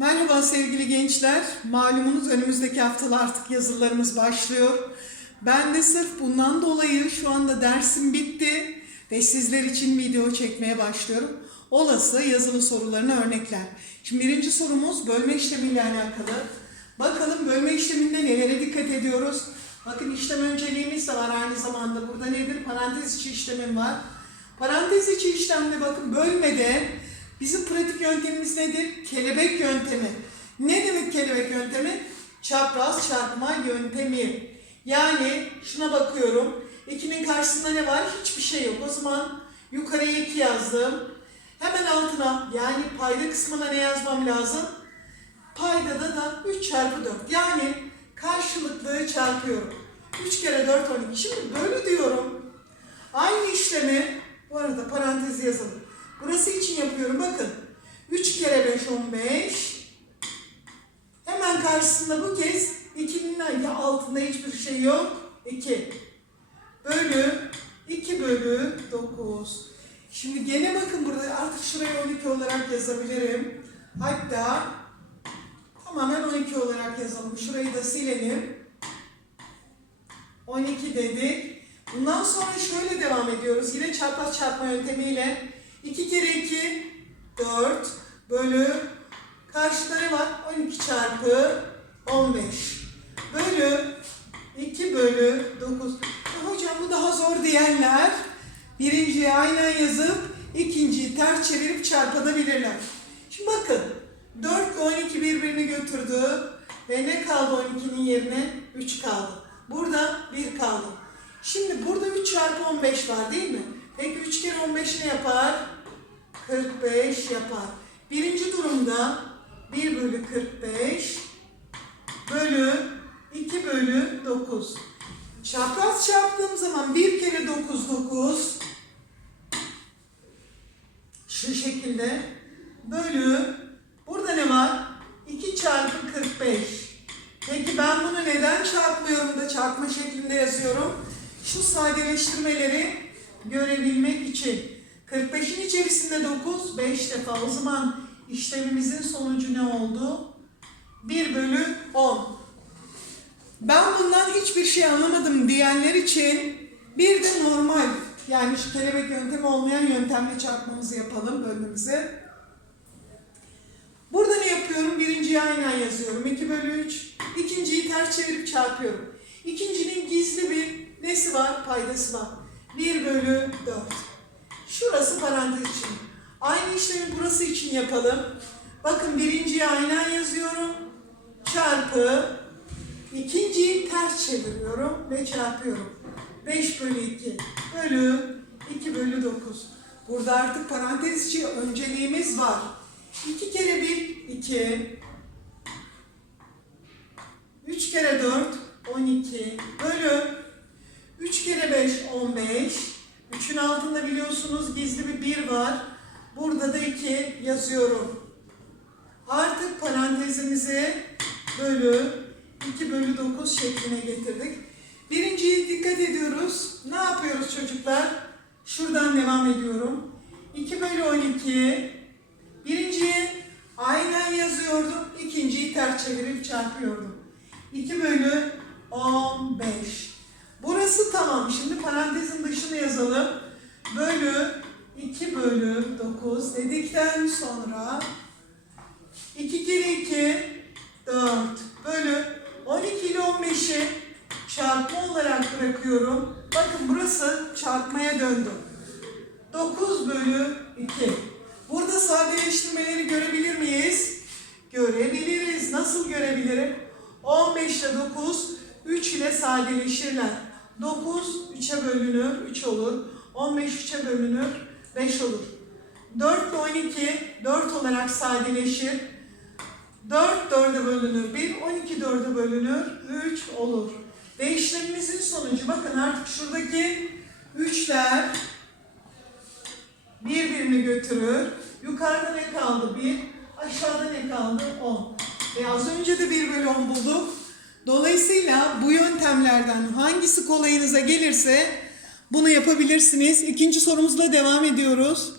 Merhaba sevgili gençler. Malumunuz önümüzdeki haftalar artık yazılarımız başlıyor. Ben de sırf bundan dolayı şu anda dersim bitti ve sizler için video çekmeye başlıyorum. Olası yazılı sorularına örnekler. Şimdi birinci sorumuz bölme işlemiyle alakalı. Bakalım bölme işleminde nelere dikkat ediyoruz? Bakın işlem önceliğimiz de var aynı zamanda. Burada nedir? Parantez içi işlemim var. Parantez içi işlemde bakın bölmede bizim pratik yöntemimiz nedir? Kelebek yöntemi. Ne demek kelebek yöntemi? Çapraz çarpma yöntemi. Yani şuna bakıyorum. 2'nin karşısında ne var? Hiçbir şey yok. O zaman yukarıya 2 yazdım. Hemen altına yani payda kısmına ne yazmam lazım? Paydada da 3 çarpı 4. Yani karşılıklı çarpıyorum. 3 kere 4 12. Şimdi böyle diyorum. Aynı işlemi bu arada parantez yazalım. Burası için yapıyorum bakın. 3 kere 5 15. Hemen karşısında bu kez 2'nin ya altında hiçbir şey yok. 2. Bölü 2 bölü 9. Şimdi gene bakın burada artık şuraya 12 olarak yazabilirim. Hatta tamamen 12 olarak yazalım. Şurayı da silelim. 12 dedik. Bundan sonra şöyle devam ediyoruz. Yine çarpaz çarpma yöntemiyle 2 kere 2 4 bölü karşıda ne var? 12 çarpı 15 bölü 2 bölü 9. Ya hocam bu daha zor diyenler birinciyi aynen yazıp ikinciyi ters çevirip çarpabilirler. Şimdi bakın 4 ile 12 birbirini götürdü ve ne kaldı 12'nin yerine? 3 kaldı. Burada 1 kaldı. Şimdi burada 3 çarpı 15 var değil mi? Peki 3 kere 15 ne yapar? 45 yapar. Birinci durumda 1 bölü 45 bölü 2 bölü 9. Çapraz çarptığım zaman 1 kere 9 9 şu şekilde bölü burada ne var? 2 çarpı 45. Peki ben bunu neden çarpmıyorum da çarpma şeklinde yazıyorum? Şu sadeleştirmeleri görebilmek için. 45'in içerisinde 9, 5 defa. O zaman işlemimizin sonucu ne oldu? 1 bölü 10. Ben bundan hiçbir şey anlamadım diyenler için bir de normal yani şu kelebek yöntemi olmayan yöntemle çarpmamızı yapalım bölmemizi. Burada ne yapıyorum? Birinciyi aynen yazıyorum. 2 bölü 3. İkinciyi ters çevirip çarpıyorum. İkincinin gizli bir nesi var? Paydası var. 1 bölü 4. Şurası parantez için. Aynı işlemi burası için yapalım. Bakın birinciyi aynen yazıyorum. Çarpı. İkinciyi ters çeviriyorum ve çarpıyorum. 5 bölü 2 bölü 2 bölü 9. Burada artık parantez içi önceliğimiz var. 2 kere 1 2 3 kere 4 12 bölü 3 kere 5 15 3'ün altında biliyorsunuz gizli bir 1 var. Burada da 2 yazıyorum. Artık parantezimizi bölü 2 bölü 9 şekline getirdik. Birinciye dikkat ediyoruz. Ne yapıyoruz çocuklar? Şuradan devam ediyorum. 2 bölü 12. Birinciyi aynen yazıyordum. İkinciyi ters çevirip çarpıyordum. 2 bölü 15. Burası tamam. Şimdi parantezin dışını yazalım. Bölü 2 bölü 9 dedikten sonra 2 kere 2 4 bölü 12 ile 15'i çarpma olarak bırakıyorum. Bakın burası çarpmaya döndü. 9 bölü 2. Burada sadeleştirmeleri görebilir miyiz? Görebiliriz. Nasıl görebilirim? 15 ile 9 3 ile sadeleşirler. 9 3'e bölünür 3 olur. 15 3'e bölünür 5 olur. 4 ile 12 4 olarak sadeleşir. 4 4'e bölünür 1, 12 4'e bölünür 3 olur. Ve işlemimizin sonucu bakın artık şuradaki 3'ler birbirini götürür. Yukarıda ne kaldı? 1. Aşağıda ne kaldı? 10. Ve az önce de 1 bölü 10 bulduk. Dolayısıyla bu yöntemlerden hangisi kolayınıza gelirse bunu yapabilirsiniz. İkinci sorumuzla devam ediyoruz.